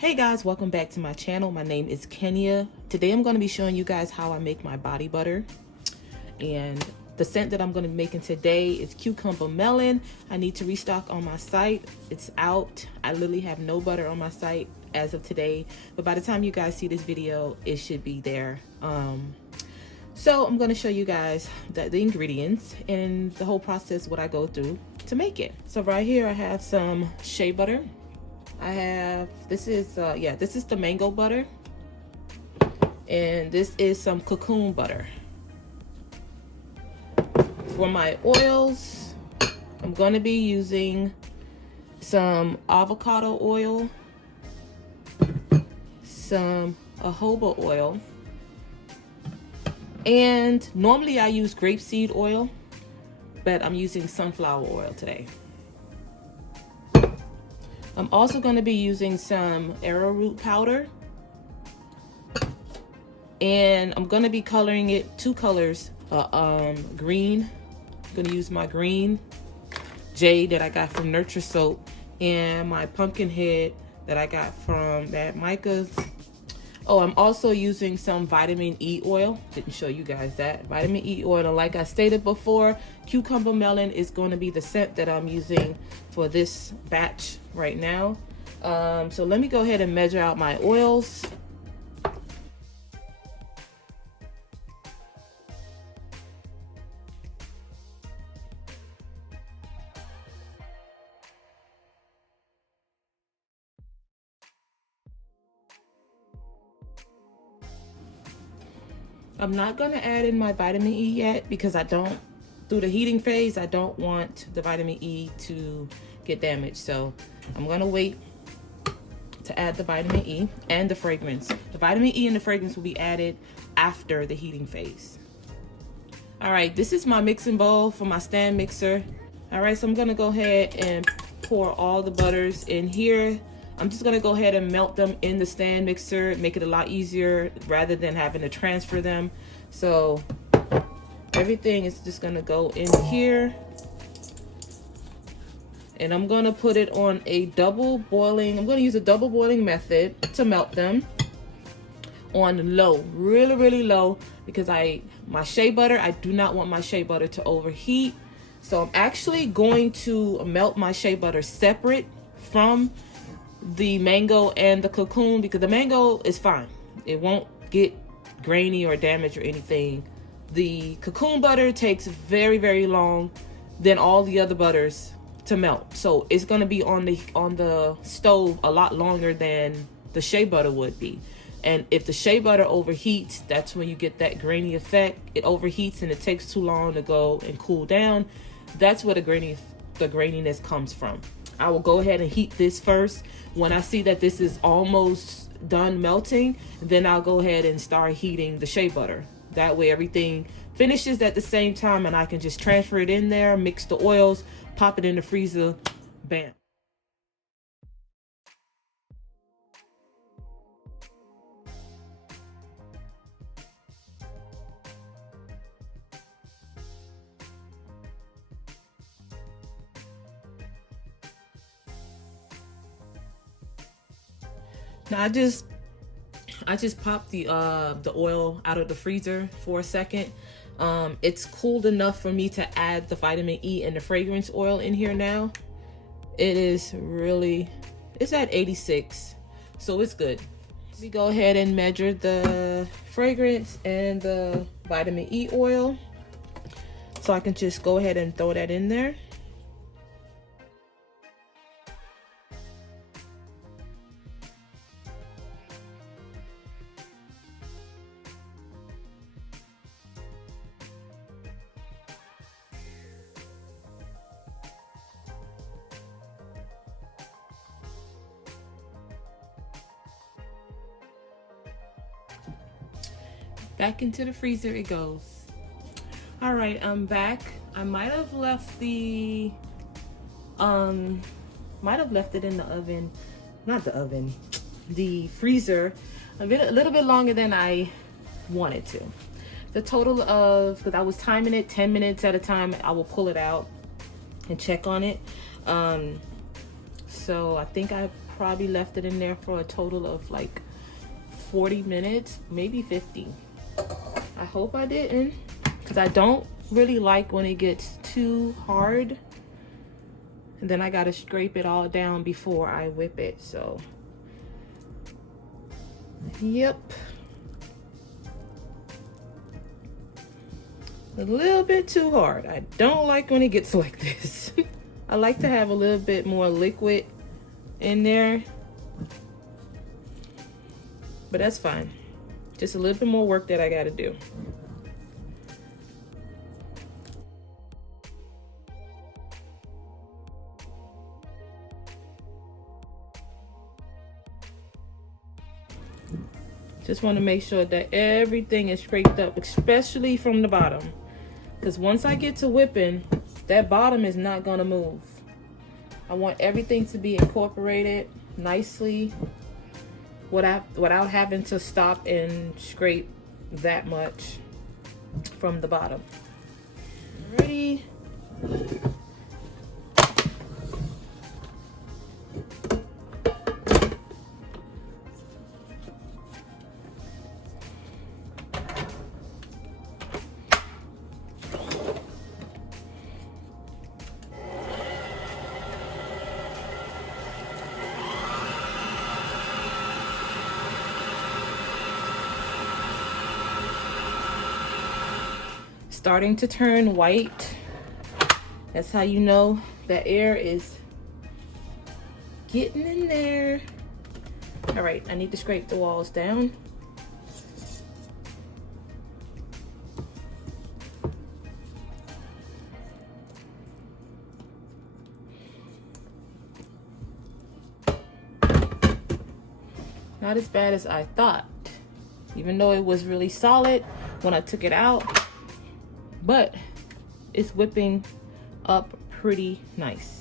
Hey guys, welcome back to my channel. My name is Kenya. Today I'm going to be showing you guys how I make my body butter. And the scent that I'm going to be making today is cucumber melon. I need to restock on my site. It's out. I literally have no butter on my site as of today. But by the time you guys see this video, it should be there. So I'm going to show you guys the ingredients and the whole process, what I go through to make it. So right here I have some shea butter. I have, this is the mango butter, and this is some cocoon butter. For my oils, I'm going to be using some avocado oil, some jojoba oil, and normally I use grapeseed oil, but I'm using sunflower oil today. I'm also going to be using some arrowroot powder, and I'm going to be coloring it two colors, green. I'm going to use my green jade that I got from Nurture Soap and my pumpkin head that I got from Mad Micah's. Oh, I'm also using some vitamin E oil. Didn't show you guys that. Vitamin E oil, and like I stated before, cucumber melon is going to be the scent that I'm using for this batch right now. So let me go ahead and measure out my oils. I'm not going to add in my vitamin E yet because through the heating phase, I don't want the vitamin E to get damaged. So I'm going to wait to add the vitamin E and the fragrance. The vitamin E and the fragrance will be added after the heating phase. All right, this is my mixing bowl for my stand mixer. All right, so I'm going to go ahead and pour all the butters in here. I'm just going to go ahead and melt them in the stand mixer, make it a lot easier rather than having to transfer them. So everything is just going to go in here. And I'm going to put it on a double boiling. I'm going to use a double boiling method to melt them on low, really, really low, because my shea butter, I do not want my shea butter to overheat. So I'm actually going to melt my shea butter separate from the mango and the cocoon, because the mango is fine. It won't get grainy or damaged or anything. The cocoon butter takes very, very long than all the other butters to melt. So it's going to be on the stove a lot longer than the shea butter would be. And if the shea butter overheats, that's when you get that grainy effect. It overheats and it takes too long to go and cool down. That's where the graininess comes from. I will go ahead and heat this first. When I see that this is almost done melting, then I'll go ahead and start heating the shea butter. That way everything finishes at the same time and I can just transfer it in there, mix the oils, pop it in the freezer, bam. Now I just popped the oil out of the freezer for a second. It's cooled enough for me to add the vitamin E and the fragrance oil in here now. It's at 86, so it's good. We go ahead and measure the fragrance and the vitamin E oil. So I can just go ahead and throw that in there. Back into the freezer it goes. All right, I'm back. I might have left it in the oven, not the oven, the freezer a little bit longer than I wanted to. The total of, because I was timing it 10 minutes at a time, I will pull it out and check on it. So I think I probably left it in there for a total of like 40 minutes, maybe 50. I hope I didn't, because I don't really like when it gets too hard. And then I gotta scrape it all down before I whip it, so. Yep. A little bit too hard. I don't like when it gets like this. I like to have a little bit more liquid in there, but that's fine. Just a little bit more work that I gotta do. Just want to make sure that everything is scraped up, especially from the bottom. Because once I get to whipping, that bottom is not going to move. I want everything to be incorporated nicely without having to stop and scrape that much from the bottom. Ready? Starting to turn white. That's how you know that air is getting in there. All right, I need to scrape the walls down. Not as bad as I thought, even though it was really solid when I took it out. But it's whipping up pretty nice.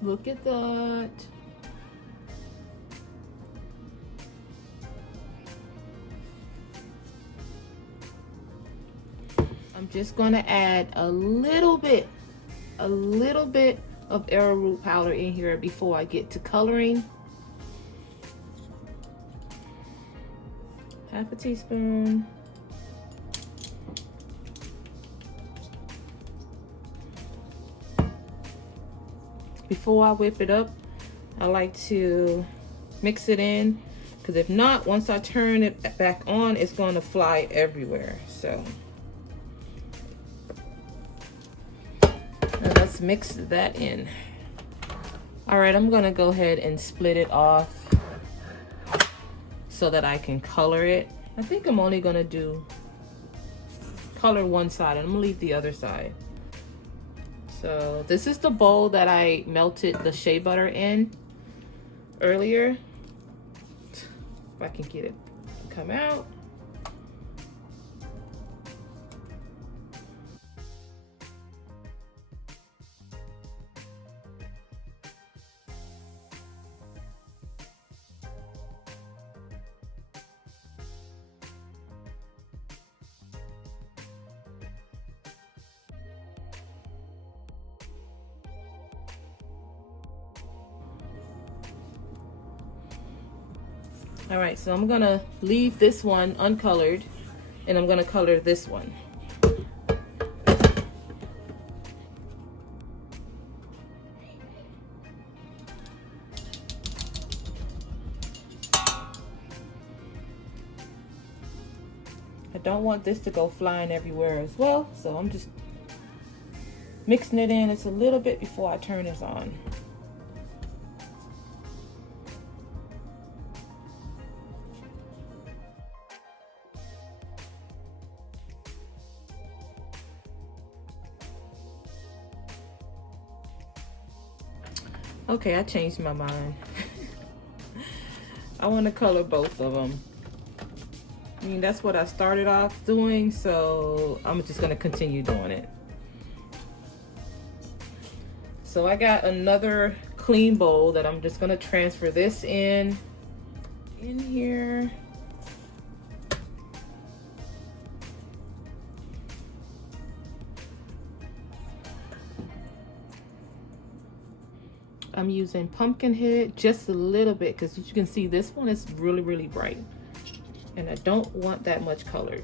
Look at that. I'm just gonna add a little bit of arrowroot powder in here before I get to coloring. Half a teaspoon. Before I whip it up, I like to mix it in, because if not, once I turn it back on, it's going to fly everywhere. So now let's mix that in. All right, I'm going to go ahead and split it off so that I can color it. I think I'm only going to color one side, and I'm going to leave the other side. So this is the bowl that I melted the shea butter in earlier. If I can get it to come out. All right, so I'm gonna leave this one uncolored, and I'm gonna color this one. I don't want this to go flying everywhere as well, so I'm just mixing it in. It's a little bit before I turn this on. Okay, I changed my mind. I want to color both of them. I mean, that's what I started off doing, so I'm just going to continue doing it. So I got another clean bowl that I'm just going to transfer this in here. I'm using Pumpkinhead just a little bit because as you can see, this one is really, really bright. And I don't want that much color.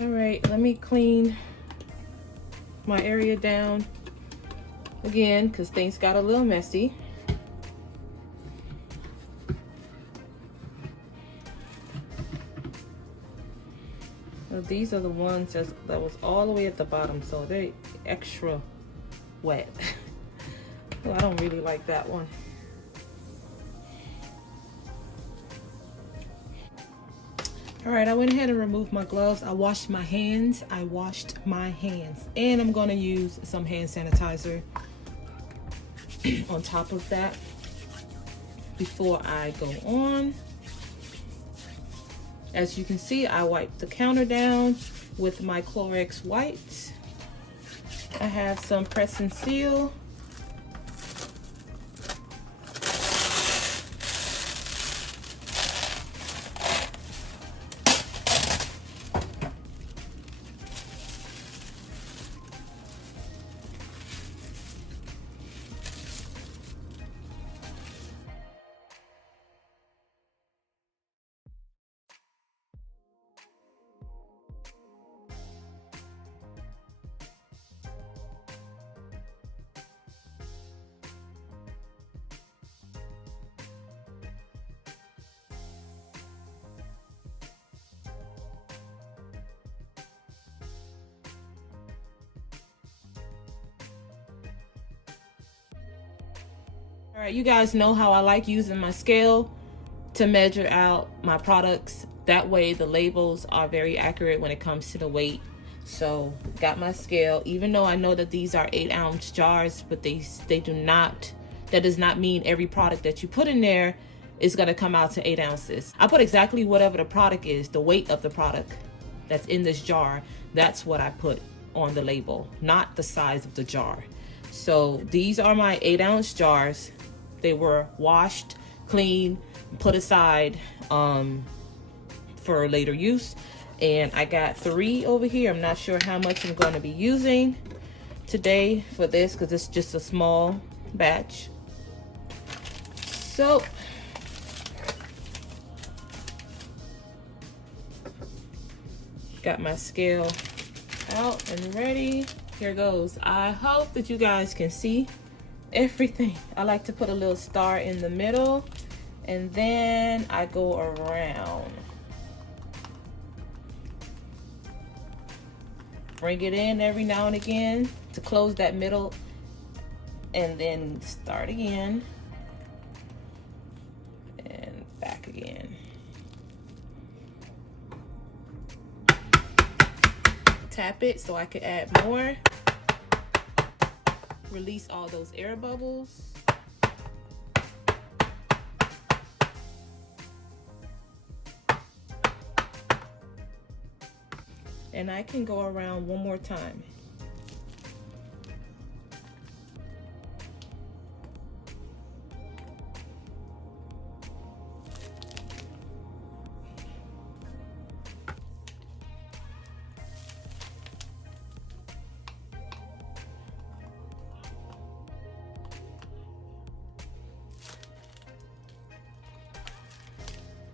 All right, let me clean my area down again because things got a little messy. So these are the ones that was all the way at the bottom, so they're extra wet. Well, I don't really like that one. All right, I went ahead and removed my gloves. I washed my hands. And I'm gonna use some hand sanitizer on top of that before I go on. As you can see, I wiped the counter down with my Clorox wipes. I have some press and seal. All right, you guys know how I like using my scale to measure out my products. That way the labels are very accurate when it comes to the weight. So got my scale, even though I know that these are 8-ounce jars, but they do not, that does not mean every product that you put in there is gonna come out to 8 ounces. I put exactly whatever the product is, the weight of the product that's in this jar, that's what I put on the label, not the size of the jar. So these are my 8-ounce jars. They were washed, clean, put aside for later use. And I got 3 over here. I'm not sure how much I'm going to be using today for this because it's just a small batch. So got my scale out and ready. Here goes. I hope that you guys can see everything. I like to put a little star in the middle and then I go around. Bring it in every now and again to close that middle and then start again and back again. Tap it so I can add more. Release all those air bubbles. And I can go around one more time.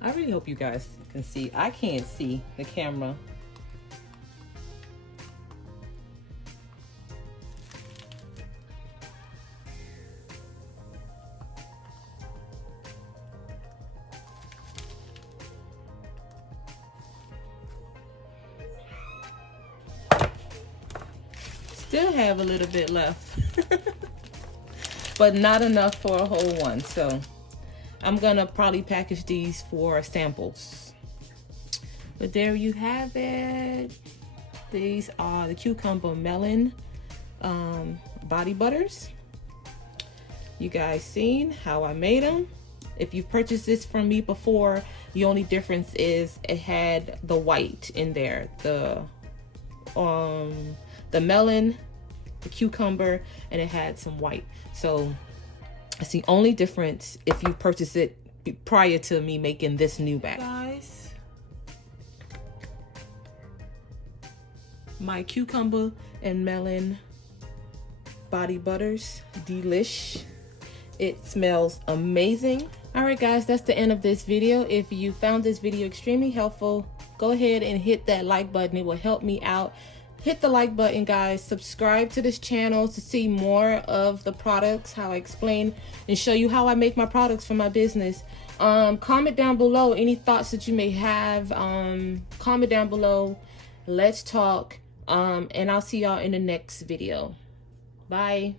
I really hope you guys can see. I can't see the camera. still have a little bit left. But not enough for a whole one. So I'm gonna probably package these for samples. But there you have it. These are the cucumber melon body butters. You guys seen how I made them? If you've purchased this from me before, the only difference is it had the white in there. The melon, the cucumber, and it had some white. So that's the only difference if you purchase it prior to me making this new batch. Guys, my cucumber and melon body butters, delish. It smells amazing. All right guys, that's the end of this video. If you found this video extremely helpful, go ahead and hit that like button. It will help me out. Hit the like button, guys. Subscribe to this channel to see more of the products, how I explain and show you how I make my products for my business. Comment down below any thoughts that you may have. Comment down below. Let's talk. And I'll see y'all in the next video. Bye.